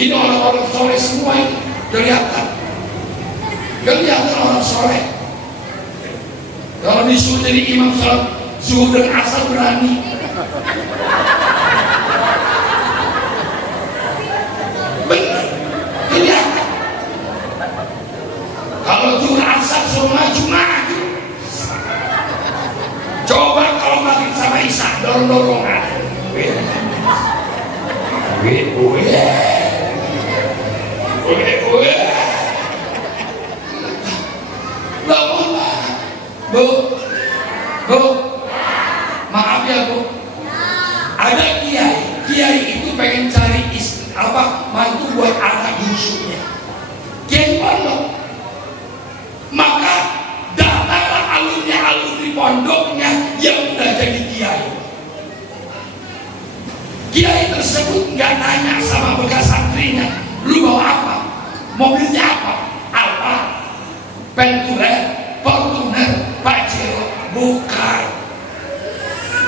Ini orang-orang soleh semua ini kelihatan orang soleh. Kalau disuruh jadi imam sholat zuhur dan asar berani. Benar, kelihatan. Kalau zuhur asar suruh maju. Coba kalau maghrib sama isya dorong-dorongan. Bu, maaf ya Bu, ada kiai itu pengen cari mantu buat anak bungsunya, kiai pondok. Maka datanglah alumni pondoknya yang udah jadi kiai. Kiai tersebut nggak nanya sama bekas santrinya, lu bawa apa? Mobilnya apa? Alfa, Venturer, Fortuner, Pajero. Bukan.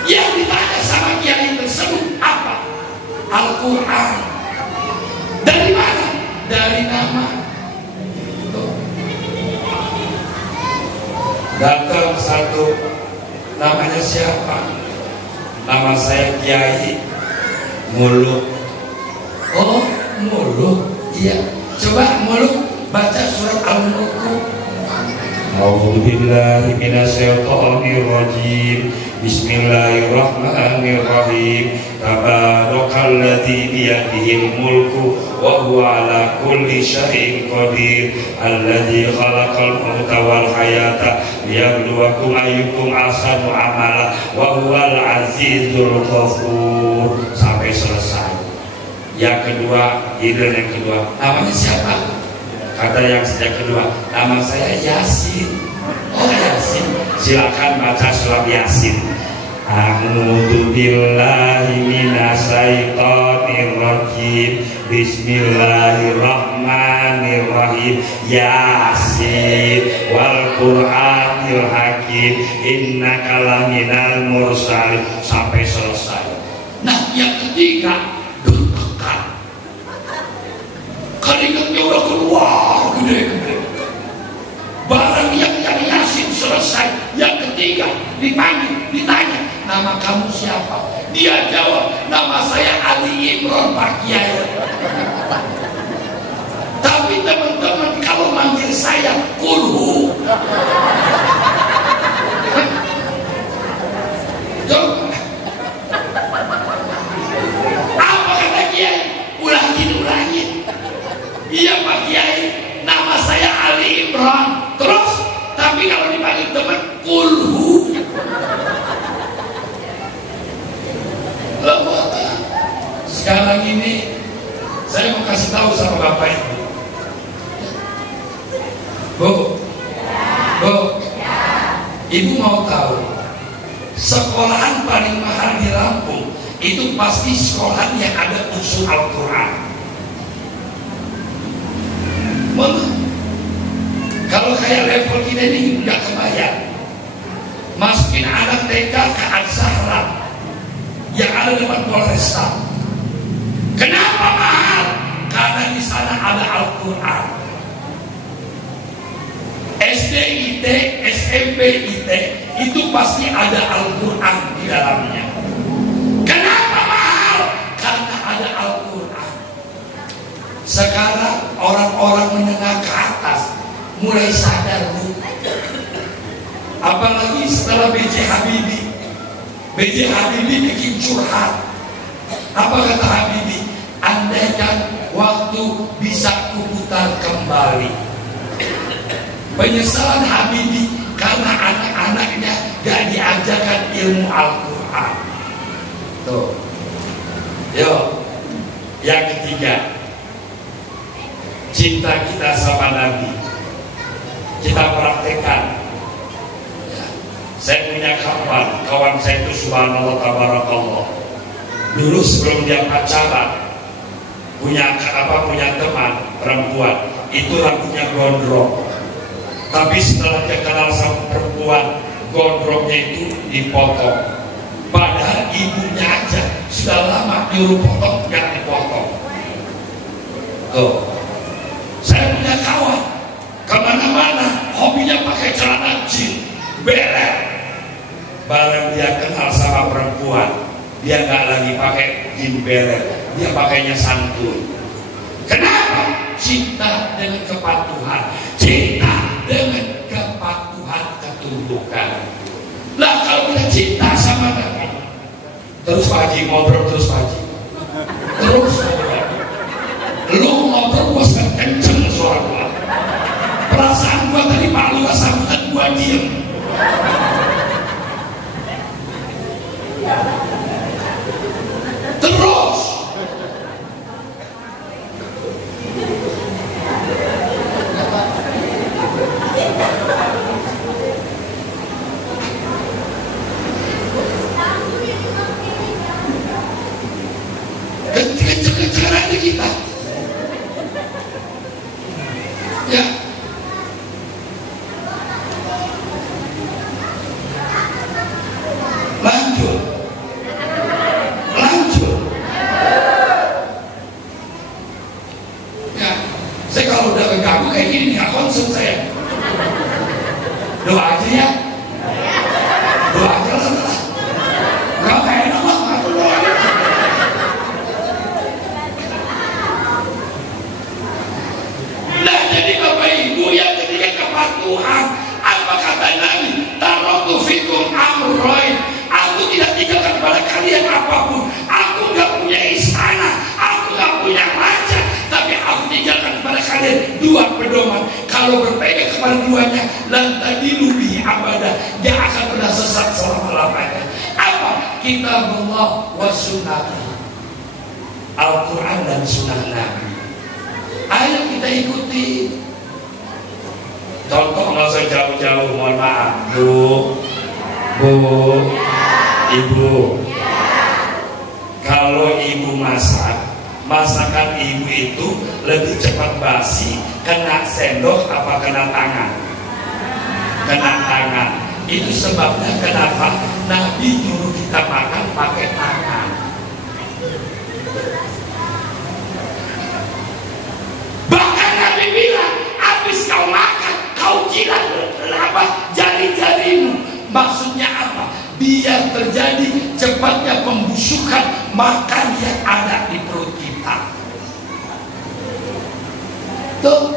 Yang ditanya sama kiai tersebut apa? Al-Quran. Dari mana? Dari nama. Datang satu, namanya siapa? Nama saya Kiai Muluk. Oh, Muluk. Iya. Coba Muluk baca surat Al-Mulk. A'udzubillahi minasyaitonirrajim. Bismillahirrahmanirrahim. Tabarakalladzi biyadihil mulku wa huwa ala kulli syai'in qadir. Alladzi khalaqal mauta wal hayata liyabluwakum ayyukum ahsanu amala wa huwal azizul ghafur. Sampai selesai. Yang kedua, yang kedua, namanya siapa? Kata yang sejak kedua, nama saya Yasin. Oh Yasin, silakan baca surat Yasin. A'udzu billahi minasyaitonir rajim. Bismillahirrahmanirrahim. Yasin wal Qur'anil hakim. Innaka laminal mursalin. Sampai selesai. Nah, yang ketiga, deg-degan. Keringatnya udah keluar gede-gede. Barang yang Yasin selesai. Yang ketiga dipanggil, ditanya, nama kamu siapa? Dia jawab, nama saya Ali Imron Pak Kiai. Tapi teman-teman kalau manggil saya Kulhu. Apa kata Kiai? Ulangin. Iya Pak Kiai, nama saya Ali Imran. Terus, tapi kalau dipanggil teman Kulhu. Sekarang ini saya mau kasih tahu sama Bapak Ibu. Bu, Ibu mau tahu sekolahan paling mahal di Lampung itu pasti sekolahan yang ada unsur Al-Quran. Mana? Kalau kayak level kita ini nggak kebayang. Masukin anak TK ke Al-Zahra yang ada depan Polresta. Kenapa mahal? Karena di sana ada Al-Quran. SD IT, SMP IT itu pasti ada Al-Quran di dalamnya. Kenapa mahal? Karena ada Al-Quran. Sekarang orang-orang menengah ke atas mulai sadar, Bu. Apalagi setelah B.J. Habibie. B.J. Habibie bikin curhat. Apa kata Habibie? Andaikan waktu bisa kuputar kembali. Penyesalan Habibie karena anak-anaknya gak diajarkan ilmu Al-Quran. Tuh. Yo. Yang ketiga, cinta kita sama Nabi kita praktekkan. Saya punya kawan saya itu subhanallah tabarakallah. Dulu sebelum dia pacaran punya teman perempuan itu rambutnya gondrong. Tapi setelah dia kenal sama perempuan, gondrongnya itu dipotong. Padahal ibunya aja sudah lama nyuruh potong, gak dipotong. Tuh, saya punya kawan kemana-mana hobinya pakai celana jeans beret. Barang dia kenal sama perempuan, dia nggak lagi pakai jeans beret, dia pakainya santun. Kenapa? Cinta dengan kepatuhan, cinta dengan kepatuhan ketundukan. Lah kalau kita cinta sama Nabi, terus Pak Haji ngobrol, terus Pak Haji terus ngobrol, lu ngobrol gua sekarang kenceng suara gua, perasaan gua tadi malu sambutan gua diem. Terus kenceng-kencengan aja kita ya. Lanjut ya. Saya kalau udah keganggu kayak gini nggak konsen saya. Doa aja ya, doa aja lah, nggak enak lah aku doa. Nah jadi Bapak Ibu yang ketiga kepatuhan. Apa kata Nabi? Taraktu fikum amroin. Aku tidak tinggalkan kepada kalian apapun. Aku nggak punya istana, aku nggak punya raja, tapi aku tinggalkan kepada kalian dua pedoman. Kalau berpegang kepada duanya, lan tadilu bihi abada, dia akan pernah sesat selama-lamanya. Apa? Kitabullah wa sunnah, Al-Quran dan sunnah Nabi. Ayo kita ikuti. Contoh nggak usah jauh-jauh, mohon maaf, Bu, Ibu. Kalau Ibu masak, masakan Ibu itu lebih cepat basi, kena sendok apa kena tangan? Kena tangan. Itu sebabnya kenapa Nabi nyuruh kita makan pakai tangan. Bahkan Nabi bilang, habis kau makan, kau jilat jari-jarimu. Maksudnya apa? Biar terjadi cepatnya pembusukan makan yang ada di perut kita. Tuh,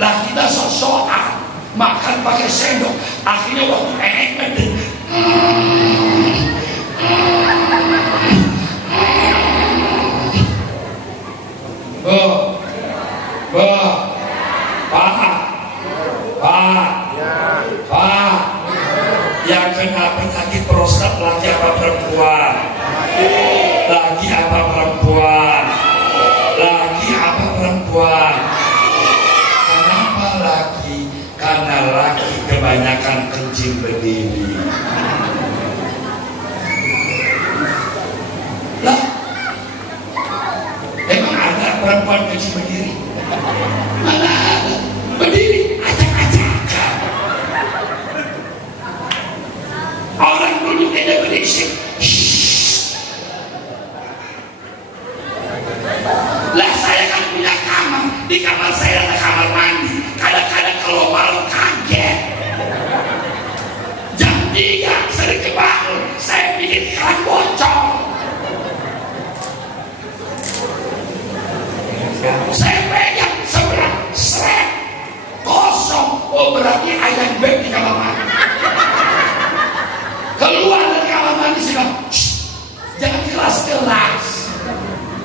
lah kita sok-sokan makan pakai sendok, akhirnya waktu enak Pak, yang kena penyakit prostat lagi apa perempuan? Lagi apa perempuan? Lagi apa perempuan? Kenapa lagi? Karena lagi kebanyakan kencing berdiri. Lah, emang ada perempuan kencing berdiri? Mana ada? Berdiri acak-acakan. Orang duduk tidak berisik. Lah saya kan punya kamar, di kamar saya ada kamar mandi. Kadang-kadang kalau malam kaget, jam 3 sering kebangun, saya bikin keran bocor. Saya pegang sebelah seret kosong. Oh berarti ayam beb di kamar mandi. Keluar dari kamar mandi sih bang, jangan keras-keras,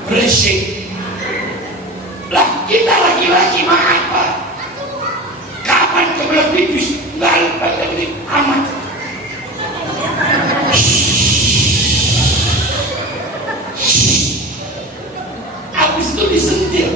berisik. Lah kita laki-laki mah apa? Kapan kebelah pipis? Nggak lupa lagi amat. Habis itu disentil.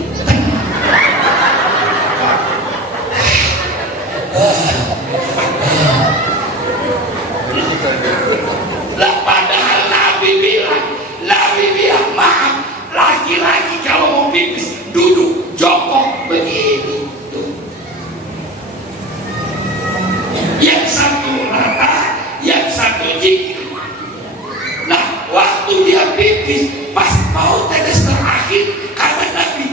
Lah padahal Nabi bilang maaf, laki-laki kalau mau pipis duduk jongkok begini tuh. Yang satu rata, yang satu jingkir. Nah waktu dia pipis pas mau tetes terakhir, kata Nabi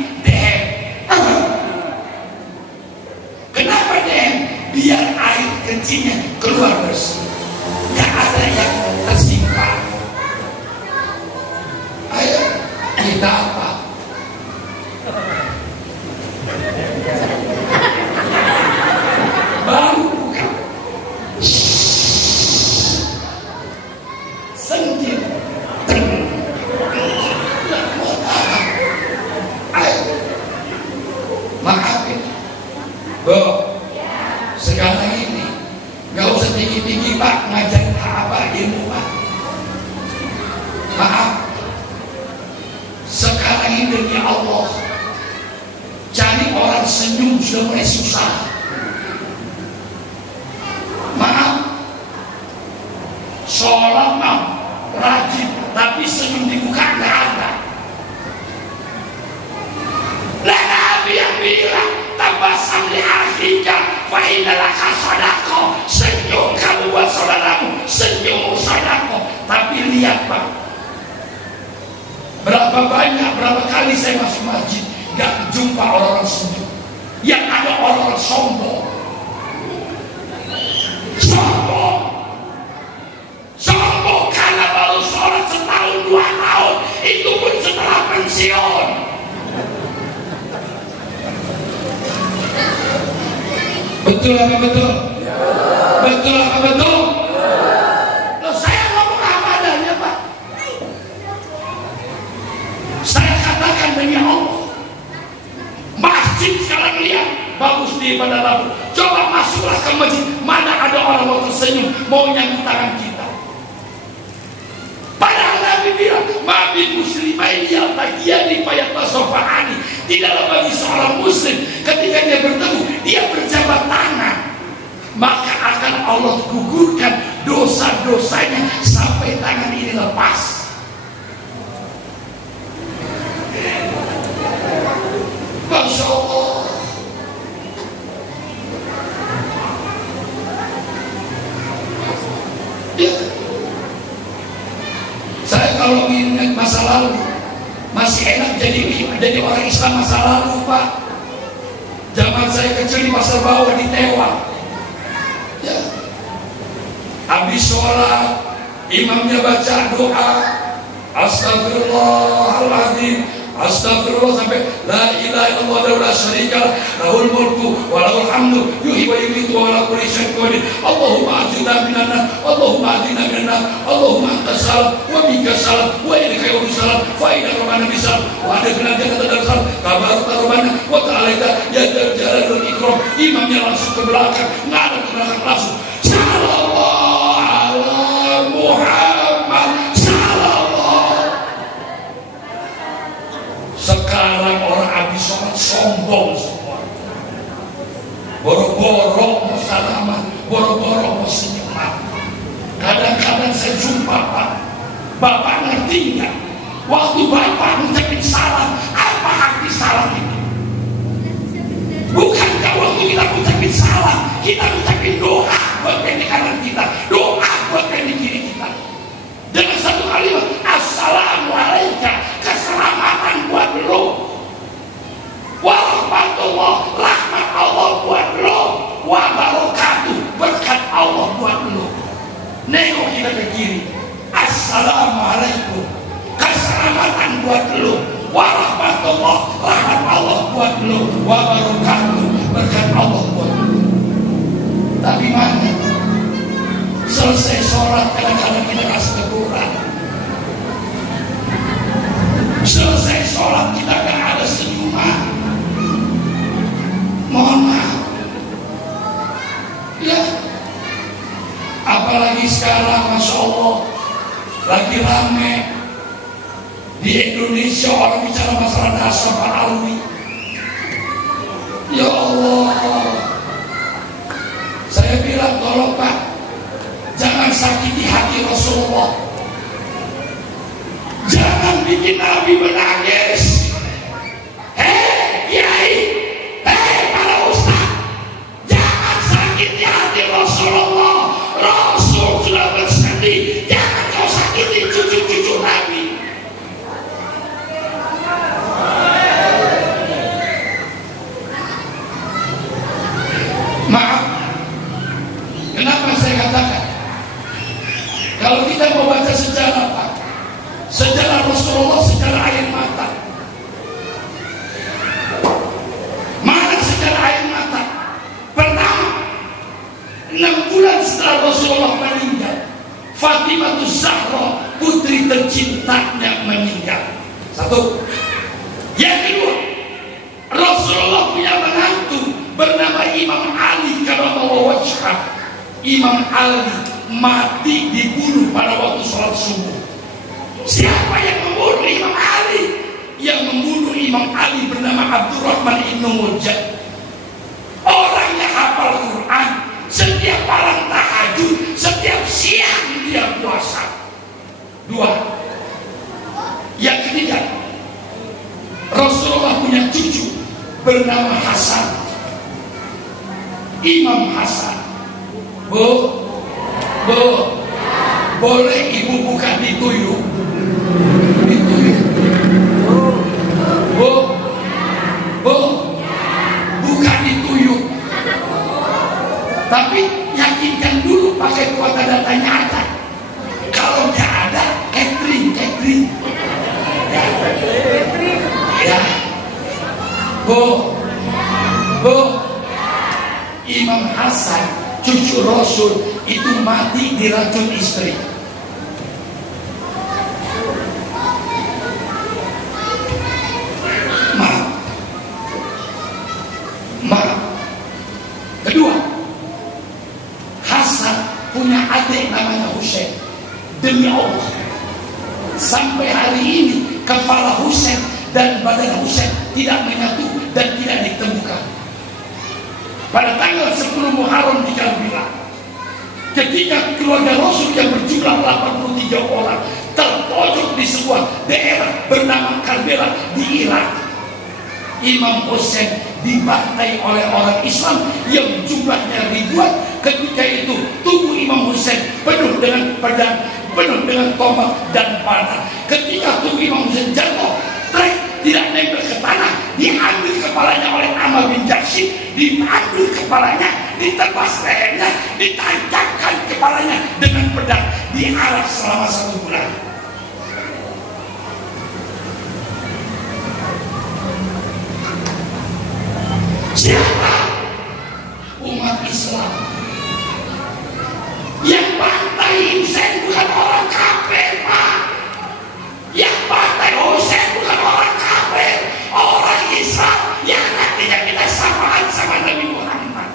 kencingnya keluar bersih, nggak ada yang tersimpan. Ayo kita apa? Baru buka senjil. Maafin, Bu. Sekarang ini nggak usah tinggi-tinggi Pak ngajarin apa ilmu Pak. Maaf. Sekarang ini demi Allah, cari orang senyum sudah mulai susah. Maaf. Sholat rajin, tapi senyum di muka nggak ada. Lah Nabi yang bilang tabasam li akhika fa innalaka sadaqah. Senyum kamu buat saudaramu, senyum sadaqah. Tapi lihat Pak, berapa kali saya masuk masjid gak jumpa orang-orang senyum. Yang ada orang-orang sombong. Sombong karena baru sholat setahun 2 tahun, itu pun setelah pensiun. Betul apa betul? Betul apa betul? Loh, saya ngomong apa adanya Pak. Saya katakan demi Allah, masjid sekarang lihat bagus di Bandar Lampung. Coba masuklah ke masjid, mana ada orang mau tersenyum, mau nyambut tangan kita. Padahal Nabi bilang, "Mabil muslimain yaltaqiyani fayatasafahani." Tidaklah bagi seorang muslim ketika dia bertemu, dia berjabat tangan, maka akan Allah gugurkan dosa-dosanya sampai tangan ini lepas. Masya Allah. Ya. Saya kalau ingat masa lalu, masih enak jadi orang Islam masa lalu Pak. Zaman saya kecil di pasar bawah di Tewang, ya. Habis sholat, imamnya baca doa, Astagfirullahaladzim, Astagfirullah sampai la ilaha illallah la syarika lahul mulku wa lahul hamdu yuhyi wa yumiitu wa ala kulli syai'in qadir. Allahumma ajirna minan nar, Allahumma ajirna minan nar, Allahumma antas salam wa minkas salam wa ilaika yurja'u salam fa inna rabbana bisalam wa adkhilna jannata darsal tabaraka rabbana wa ta'ala ya dzal jalali wal ikram. Imamnya langsung ke belakang, ngadep ke belakang langsung. Sallallahu ala Muhammad. Sekarang orang habis sholat sombong semua. Boro-boro mau salaman, boro-boro mau senyuman. Kadang-kadang saya jumpa Pak, Bapak ngerti nggak? Waktu Bapak ngucapin salam, apa arti salam itu? Bukankah waktu kita ngucapin salam, kita ngucapin doa buat yang di kanan kita, doa buat yang di kiri kita. Dengan satu kalimat, Assalamualaikum, keselamatan buat lo, warahmatullah, rahmat Allah buat lo, wabarakatuh, berkat Allah buat lo. Nengok kita ke kiri, Assalamualaikum, keselamatan buat lo, warahmatullah, rahmat Allah buat lo, wabarakatuh, berkat Allah buat lo. Tapi mana? Selesai sholat kadang-kadang kita kasih teguran. Selesai sholat kita gak ada senyuman. Mohon maaf. Ya. Apalagi sekarang Masya Allah lagi rame di Indonesia orang bicara masalah nasab Pak Alwi. Ya Allah, saya bilang tolong Pak, jangan sakiti hati Rasulullah. Jangan bikin Nabi menangis. Hei Kiai, hei para ustaz, jangan sakiti hati Rasulullah. Rasul sudah bersedih, jangan kau sakiti cucu-cucu Nabi. Maaf, baca sejarah Pak, sejarah Rasulullah, sejarah air mata. Mana sejarah air mata? Pertama, 6 bulan setelah Rasulullah meninggal, Fatimah Zahra, putri tercintanya, meninggal. Satu. Yang kedua, Rasulullah punya menantu bernama Imam Ali karramallahu wajhah. Imam Ali mati dibunuh pada waktu sholat subuh. Siapa yang membunuh Imam Ali? Yang membunuh Imam Ali bernama Abdurrahman ibnu Muljam. Orangnya hafal Quran, setiap malam tahajud, setiap siang dia puasa. 2. Yang ketiga, Rasulullah punya cucu bernama Hasan. Imam Hasan. Bu, boleh ibu buka di tuyul? Bu, buka di tuyul. Tapi yakinkan dulu pakai kuota data nyata. Kalau nggak ada, catering. Ya, Bu, Imam Hasan, cucu Rasul itu mati diracun istri. Maaf. Kedua, Hasan punya adik namanya Husain. Demi Allah, sampai hari ini kepala Husain dan badan Husain tidak menyatu dan tidak ditemukan. Pada tanggal 10 Muharram di Karbala, ketika keluarga Rasul yang berjumlah 83 orang terpojok di sebuah daerah bernama Karbala di Irak, Imam Husain dibantai oleh orang Islam yang jumlahnya ribuan. Ketika itu tubuh Imam Husain penuh dengan pedang, penuh dengan tombak dan panah. Ketika tubuh Imam Husain jatuh, tidak nempel ke tanah, diambil kepalanya oleh Ammar bin Jahsy, diambil kepalanya, ditebas lehernya, ditancapkan kepalanya dengan pedang, diarak selama 1 bulan. Siapa? Umat Islam. Yang bantai Husain bukan orang kafir, Pak. Yang bantai Husain bukan orang kafir, orang Islam yang nantinya kita samaan sama Nabi Muhammad.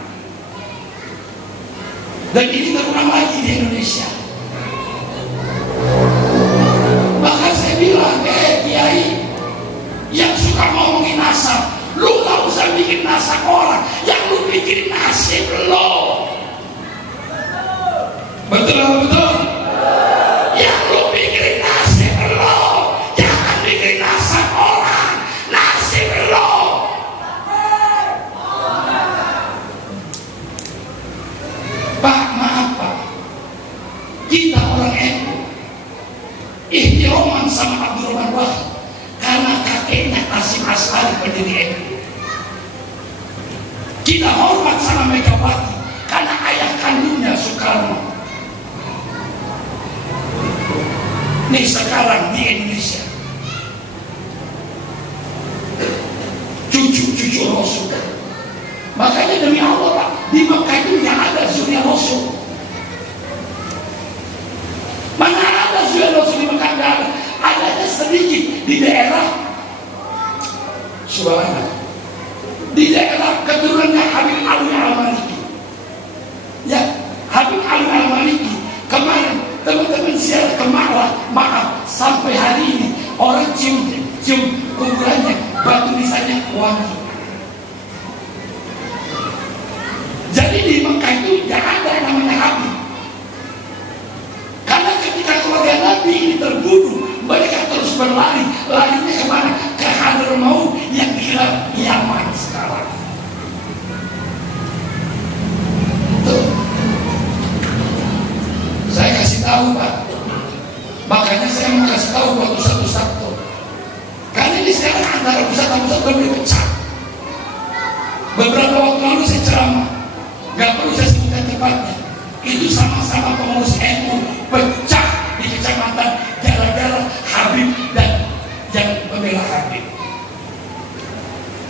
Dan ini terulang lagi di Indonesia. Bahkan saya bilang, kiai yang suka ngomongin nasab, lu gak usah bikin nasab orang, yang lu bikin nasib lo. Betul apa betul? Yang lu bikin nasib lo, jangan bikin nasab orang, nasib lo. Pak, maaf Pak, kita orang NU ihtiraman sama Abdurrahman Wahid karena kakeknya Hasyim Asy'ari pendiri NU. Kita hormat sama Megawati karena ayah kandungnya Soekarno. Nih sekarang di Indonesia cucu-cucu Rasul. Makanya demi Allah Pak, di Mekah itu yang ada zuriat Rasul. Mana ada zuriat Rasul di Mekah? Nggak ada. Adanya sedikit di daerah Subhanallah, di daerah keturunannya Habib Alwi Al-Maliki. Ya, Habib Alwi Al-Maliki kemarin teman-teman siar ke maaf sampai hari ini orang cium kuburannya, batu nisannya wangi. Jadi di Mekah itu tidak ada yang namanya Habib. Karena ketika keluarga Nabi ini terbunuh, mereka terus berlari. Larinya kemana? Ke Hadramaut yang dikira Yaman sekarang. Tuh. Saya kasih tahu Pak. Makanya saya mau kasih tahu buat Ustaz-Ustaz tuh. Karena ini sekarang antara Ustaz-Ustaz belum dipecah. Beberapa waktu lalu saya ceramah, nggak perlu saya sebutkan tempatnya. Itu sama-sama pengurus NU pecah di kecamatan gara-gara Habib dan yang membela Habib.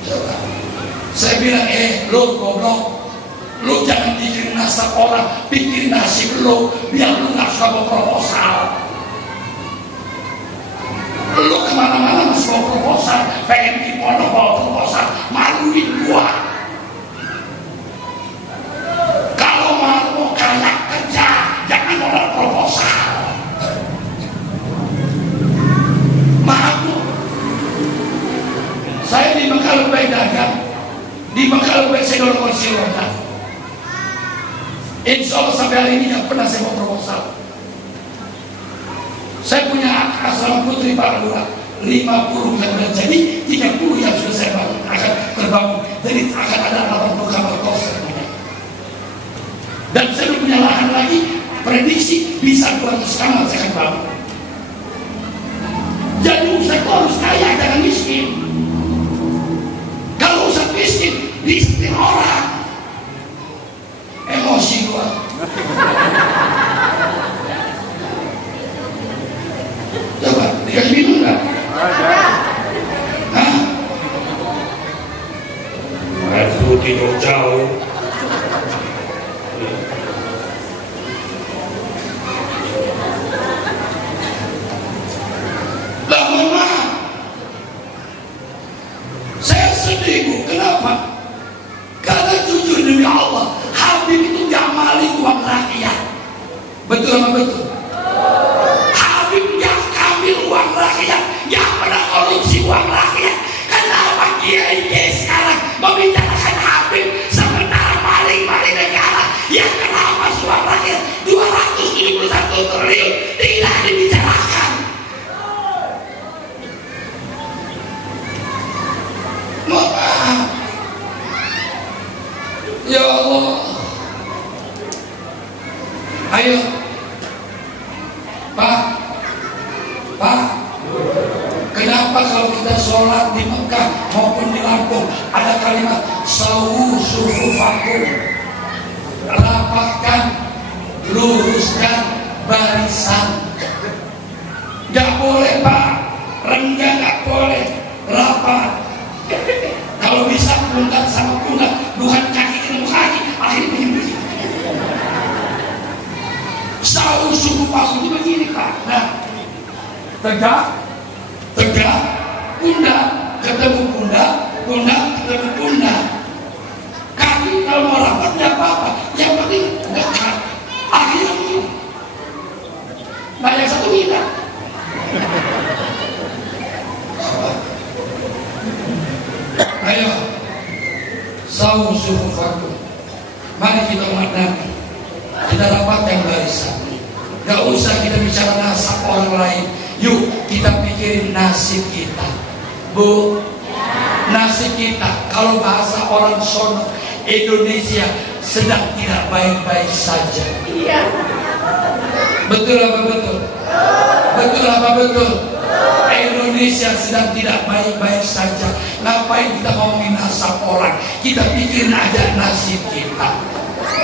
Coba saya bilang, lo goblok, lo jangan bikin nasab orang, bikin nasib lo, biar lo gak suka bawa proposal. Lo kemana-mana masih bawa proposal, pengen di pondok bawa proposal, maluin gua. Kalau mau kaya kerja, jangan bawa proposal. Malu. Saya di Mekah lebih dagang, di Mekah lebih saya dorong kursi roda. Insya Allah sampai hari ini yang pernah saya bawa proposal. Saya punya asrama putri Pak Lurah 50 yang sudah jadi, 30 yang sudah saya bangun akan terbangun. Jadi akan ada 80 kamar kos. Dan saya punya lahan lagi, prediksi bisa 200 kamar saya akan bangun. Jadi Ustaz harus kaya, jangan miskin. Kalau Ustaz miskin, disetir orang. Emosi gua. Coba dikasih minum nggak? Hah? Air putih jauh. Lah mohon maaf, saya sedih Bu. Kenapa? Karena jujur demi Allah, Habib itu gak maling uang rakyat. Betul apa betul? Habib yang ambil uang rakyat, yang pernah korupsi uang rakyat. Kenapa kiai sekarang membicarakan Habib sementara maling-maling negara yang kenapa uang rakyat 271 triliun tidak dibicarakan? Mohon maaf. Ya Allah. Ayo Pak, kenapa kalau kita sholat di Mekah maupun di Lampung ada kalimat sawu sufufakum, rapatkan, luruskan barisan. Gak boleh Pak, renggang gak boleh, rapat. Kalau bisa pundak sama pundak, bukan kaki ketemu kaki, akhirnya begini. Sawu sufufakum itu begini Pak. Nah, tegak, pundak ketemu pundak, pundak ketemu pundak. Kaki kalau mau rapat tidak apa-apa, yang penting dekat. Akhirnya begini. Nah yang satu minta. Ayo, sawu sufufakum. Mari kita umat Nabi, kita rapatkan barisan. Gak usah kita bicara nasab orang lain. Yuk kita pikirin nasib kita. Bu, nasib kita. Kalau bahasa orang sono, Indonesia sedang tidak baik-baik saja. Iya. Betul apa betul? Betul apa betul? Indonesia sedang tidak baik-baik saja. Ngapain kita ngomongin nasab orang? Kita pikirin aja nasib kita.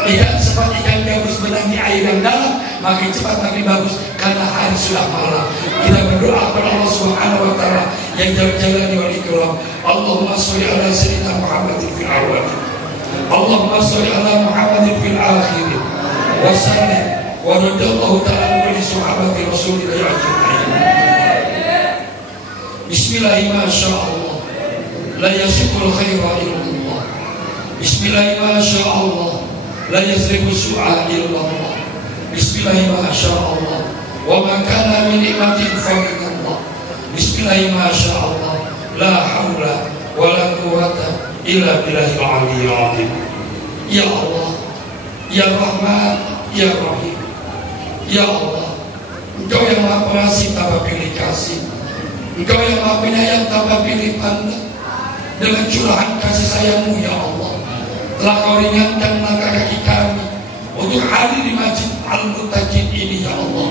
Tidak seperti ikan gabus benang di air yang dalam, makin cepat makin bagus karena hari sudah malam. Kita berdoa kepada Allah Subhanahu wa taala yang jauh-jauh wal ikram. Allahumma sholli ala sayyidina Muhammadin fil awwal. Allahumma sholli ala Muhammadin fil akhir. Wa sallim wa radallahu ta'ala bi sahabati Rasulillah ajma'in. Bismillahirrahmanirrahim. La yasiful khaira illallah. Bismillahirrahmanirrahim. La yasrifu su'a illallah. Bismillahirrahmanirrahim. Wa ma kana min ni'matin fa min Allah. Bismillahirrahmanirrahim. La haula wa la quwwata illa billahil aliyyil azim. Ya Allah, ya Rahman, ya Rahim. Ya Allah, Engkau yang Maha Pengasih tanpa pilih kasih. Engkau yang Maha Penyayang tanpa pilih pandang. Dengan curahan kasih sayang-Mu ya Allah, telah Kau ringankan langkah kaki kami untuk hadir di Masjid Al-Mutajid ini ya Allah,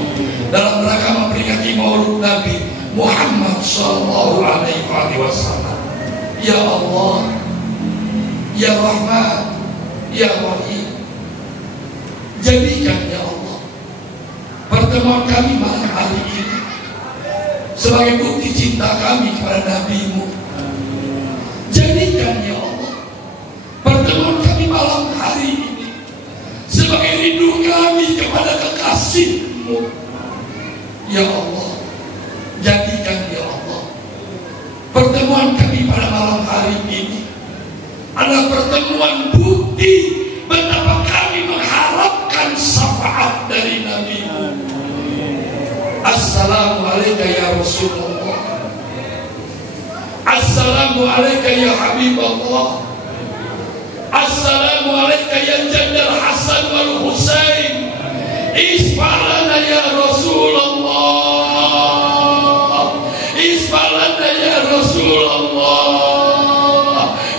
dalam rangka memperingati Maulid Nabi Muhammad sallallahu alaihi wasallam. Ya Allah, ya Rahman, ya Rahim, jadikan ya Allah pertemuan kami malam hari ini sebagai bukti cinta kami kepada Nabi-Mu. Jadikan ya Allah pertemuan kami malam hari ini sebagai rindu kami kepada kekasih-Mu. Ya Allah, jadikan ya Allah pertemuan kami pada malam hari ini adalah pertemuan bukti betapa kami mengharapkan syafaat dari Nabi-Mu. Assalamualaikum ya Rasulullah. Assalamualaikum ya Habibullah. Assalamualaikum ya Jaddal Hasan wal Husain. Isfalana ya Rasulullah. Isfalana ya Rasulullah.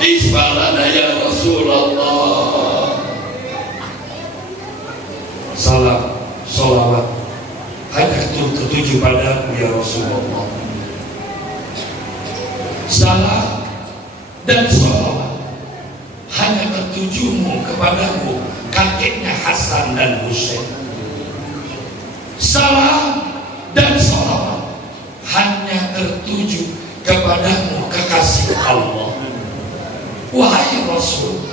Isfalana ya Rasulullah. Salam, sholawat hanya tertuju padamu ya Rasulullah. Salam dan sholawat hanya tertujumu kepadamu kakeknya Hasan dan Husain. Salam dan sholawat hanya tertuju kepadamu kekasih Allah. Wahai Rasul,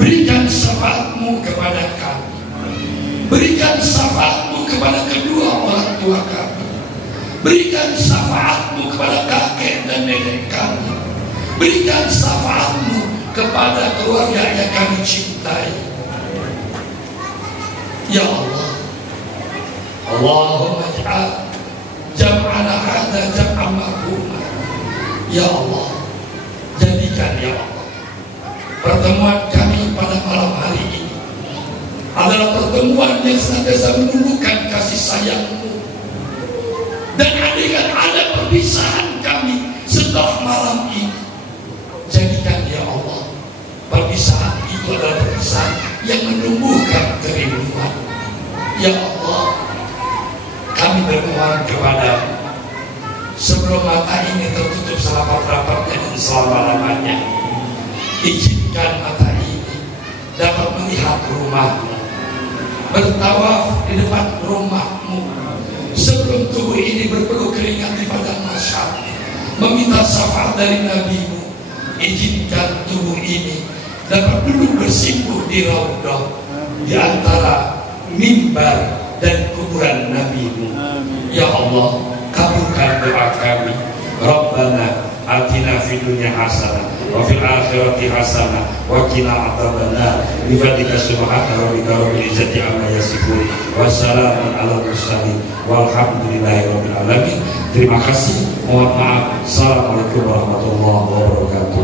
berikan syafaatmu kepada kami, berikan syafaatmu kepada kedua orang tua kami, berikan syafaatmu kepada kakek dan nenek kami, berikan syafaatmu kepada keluarga yang kami cintai. Ya Allah, Allahumma ja'al jam'ana hadza jam'an marhuma. Ya Allah, jadikan ya Allah pertemuan kami pada malam hari ini adalah pertemuan yang senantiasa menumbuhkan kasih sayang-Mu. Dan andaikan ada perpisahan kami setelah malam ini, jadikan ya Allah perpisahan itu adalah perpisahan yang menumbuhkan kerinduan. Ya Allah, kami bermohon kepada-Mu sebelum mata ini tertutup serapat-rapatnya dan selama-lamanya, izinkan mata ini dapat melihat rumah-Mu, bertawaf di depan rumah-Mu sebelum tubuh ini berpeluh keringat di padang mahsyar, meminta syafaat dari Nabi-Mu. Izinkan tubuh ini dapat duduk bersimpuh di raudhah di antara mimbar dan kuburan Nabi-Mu. Ya Allah, kabulkan doa kami. Rabbana atina fid dunya hasanah wa fil akhirati hasanah wa qina adzabannar. Bi fadlika subhana rabbika rabbil izzati amma yasifun wa salamun alal mursalin walhamdulillahi rabbil alamin. Terima kasih. Mohon maaf. Assalamualaikum warahmatullahi wabarakatuh.